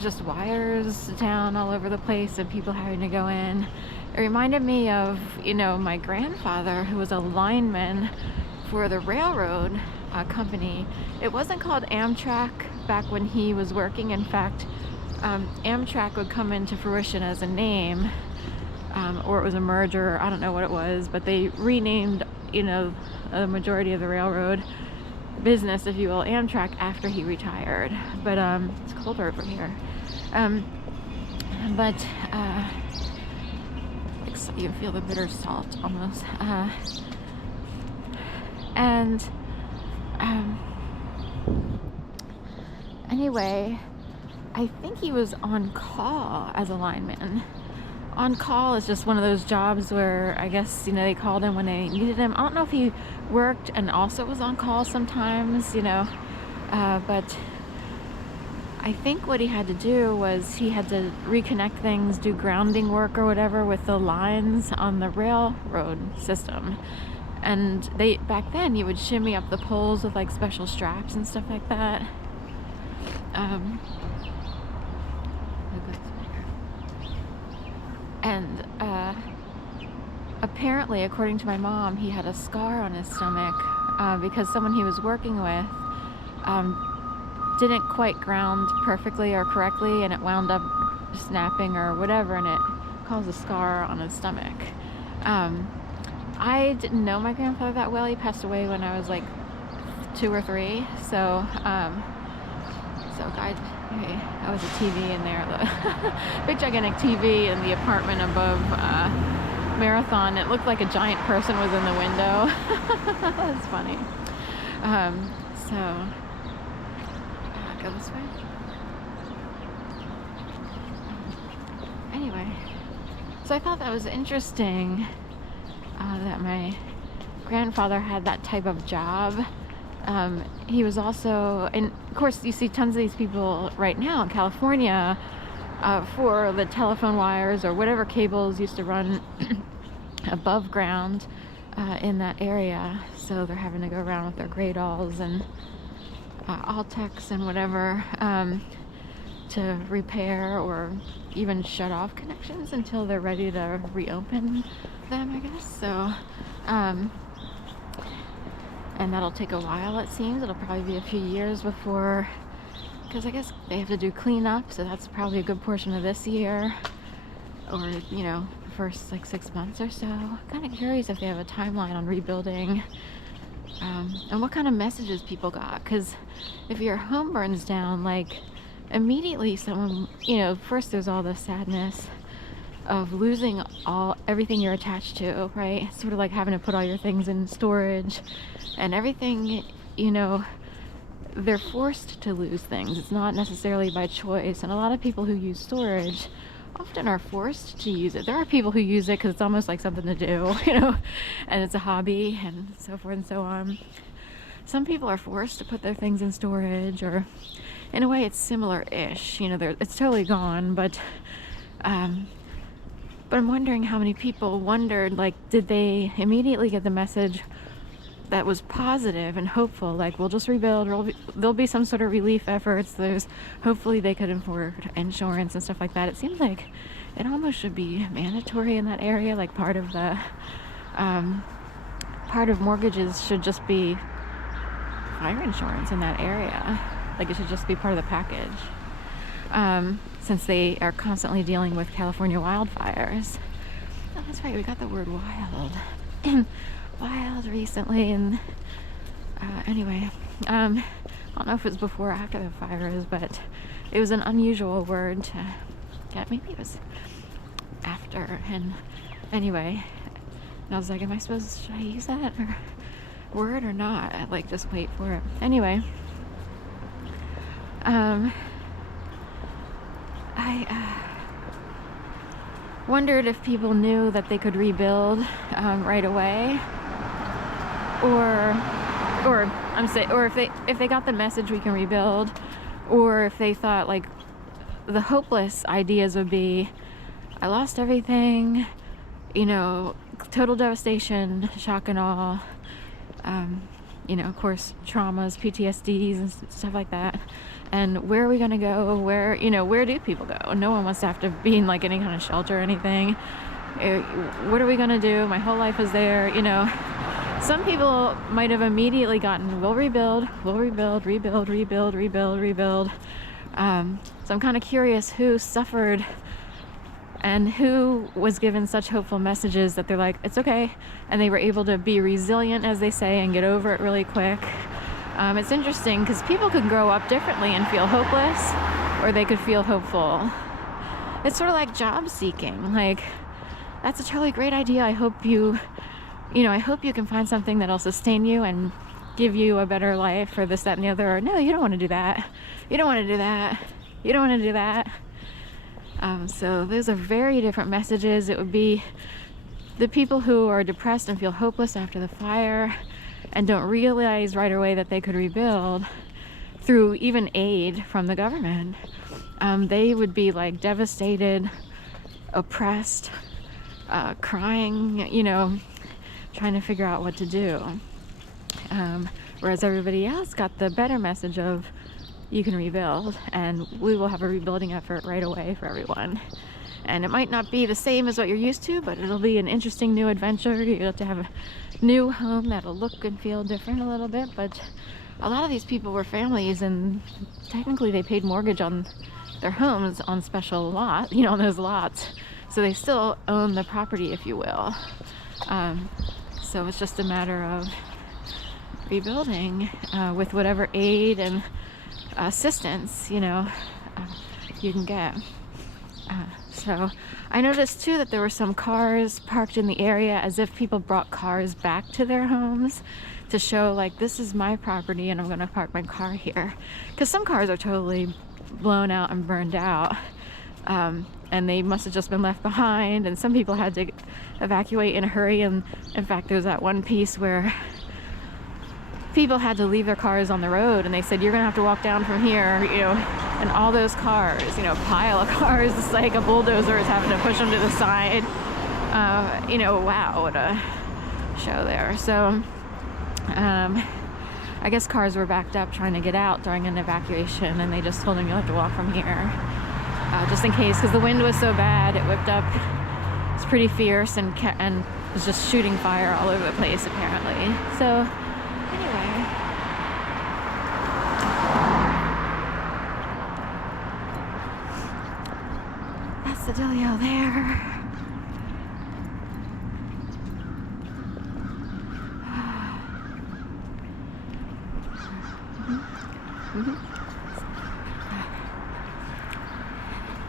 just wires down all over the place and people having to go in. It reminded me of, you know, my grandfather, who was a lineman for the railroad company. It wasn't called Amtrak back when he was working. In fact, Amtrak would come into fruition as a name, or it was a merger. I don't know what it was, but they renamed, you know, a majority of the railroad business, if you will, Amtrak, after he retired. But it's colder over here. You can feel the bitter salt almost. Anyway, I think he was on call as a lineman. On call is just one of those jobs where I guess, you know, they called him when they needed him. I don't know if he worked and also was on call sometimes, you know, but I think what he had to do was he had to reconnect things, do grounding work or whatever with the lines on the railroad system. And back then you would shimmy up the poles with like special straps and stuff like that. And apparently, according to my mom, he had a scar on his stomach because someone he was working with didn't quite ground perfectly or correctly, and it wound up snapping or whatever, and it caused a scar on his stomach. I didn't know my grandfather that well. He passed away when I was like 2 or 3. So I was a TV in there, the big gigantic TV in the apartment above Marathon. It looked like a giant person was in the window. That's funny. Go this way. Anyway, so I thought that was interesting that my grandfather had that type of job. He was also, and of course you see tons of these people right now in California for the telephone wires or whatever cables used to run above ground in that area. So they're having to go around with their Graydolls and Altex and whatever to repair or even shut off connections until they're ready to reopen them, I guess. So and that'll take a while, it seems. It'll probably be a few years before, because I guess they have to do cleanup, so that's probably a good portion of this year, or, you know, the first like 6 months or so. Kind of curious if they have a timeline on rebuilding, and what kind of messages people got, because if your home burns down, like, immediately someone, you know, first there's all the sadness of losing everything you're attached to, right? It's sort of like having to put all your things in storage and everything, you know, they're forced to lose things. It's not necessarily by choice. And a lot of people who use storage often are forced to use it. There are people who use it because it's almost like something to do, you know, and it's a hobby and so forth and so on. Some people are forced to put their things in storage, or in a way it's similar-ish, you know, it's totally gone, but I'm wondering how many people wondered, like, did they immediately get the message that was positive and hopeful, like, we'll just rebuild, or there'll be some sort of relief efforts, hopefully they could afford insurance and stuff like that. It seems like it almost should be mandatory in that area, like part of mortgages should just be fire insurance in that area. Like, it should just be part of the package. Since they are constantly dealing with California wildfires. Oh, that's right, we got the word wild. Wild recently, and anyway, I don't know if it was before or after the fires, but it was an unusual word to get. Maybe it was after, and anyway, and I was like, should I use that word or not? I'd like, just wait for it. Anyway, I wondered if people knew that they could rebuild right away, or if they got the message we can rebuild, or if they thought, like, the hopeless ideas would be, I lost everything, you know, total devastation, shock and awe, you know, of course, traumas, PTSDs and stuff like that, And where are we going to go? Where, you know, where do people go? No one wants to have to be in like any kind of shelter or anything. What are we going to do? My whole life is there, you know. Some people might have immediately gotten, we'll rebuild, rebuild. So I'm kind of curious who suffered and who was given such hopeful messages that they're like, it's okay, and they were able to be resilient, as they say, and get over it really quick. It's interesting because people can grow up differently and feel hopeless, or they could feel hopeful. It's sort of like job seeking. Like, that's a totally great idea. I hope you can find something that'll sustain you and give you a better life, or this, that, and the other. Or no, you don't want to do that. You don't want to do that. You don't want to do that. So those are very different messages. It would be the people who are depressed and feel hopeless after the fire and don't realize right away that they could rebuild through even aid from the government. They would be like devastated, oppressed, crying, you know, trying to figure out what to do. Whereas everybody else got the better message of, you can rebuild, and we will have a rebuilding effort right away for everyone. And it might not be the same as what you're used to, but it'll be an interesting new adventure. You have to have a new home that'll look and feel different a little bit. But a lot of these people were families, and technically they paid mortgage on their homes on special lot, you know, on those lots. So they still own the property, if you will. So it's just a matter of rebuilding with whatever aid and assistance, you know, you can get. So I noticed too that there were some cars parked in the area, as if people brought cars back to their homes to show, like, this is my property and I'm going to park my car here. Because some cars are totally blown out and burned out, and they must have just been left behind, and some people had to evacuate in a hurry. And in fact, there's that one piece where people had to leave their cars on the road, and they said, you're gonna have to walk down from here, you know, and all those cars, you know, pile of cars, it's like a bulldozer is having to push them to the side. You know, wow, what a show there. So I guess cars were backed up trying to get out during an evacuation, and they just told them, you'll have to walk from here, just in case, because the wind was so bad, it whipped up. It's pretty fierce, and was just shooting fire all over the place, apparently. So anyway, that's the dealio there.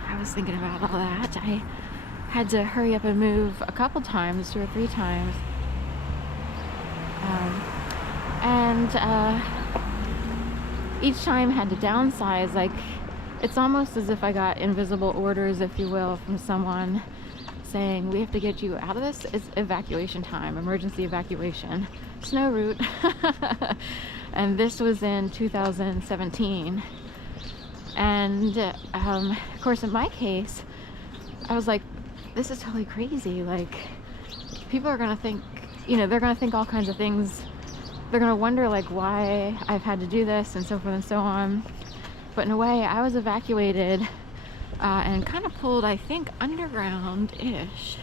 I was thinking about all that. I had to hurry up and move a couple times, 2 or 3 times. And each time had to downsize. Like, it's almost as if I got invisible orders, if you will, from someone saying, we have to get you out of this. It's evacuation time, emergency evacuation, snow route. And this was in 2017. And of course, in my case, I was like, this is totally crazy. Like, people are gonna think, you know, they're gonna think all kinds of things. They're gonna wonder, like, why I've had to do this, and so forth and so on. But in a way, I was evacuated and kind of pulled, I think, underground-ish.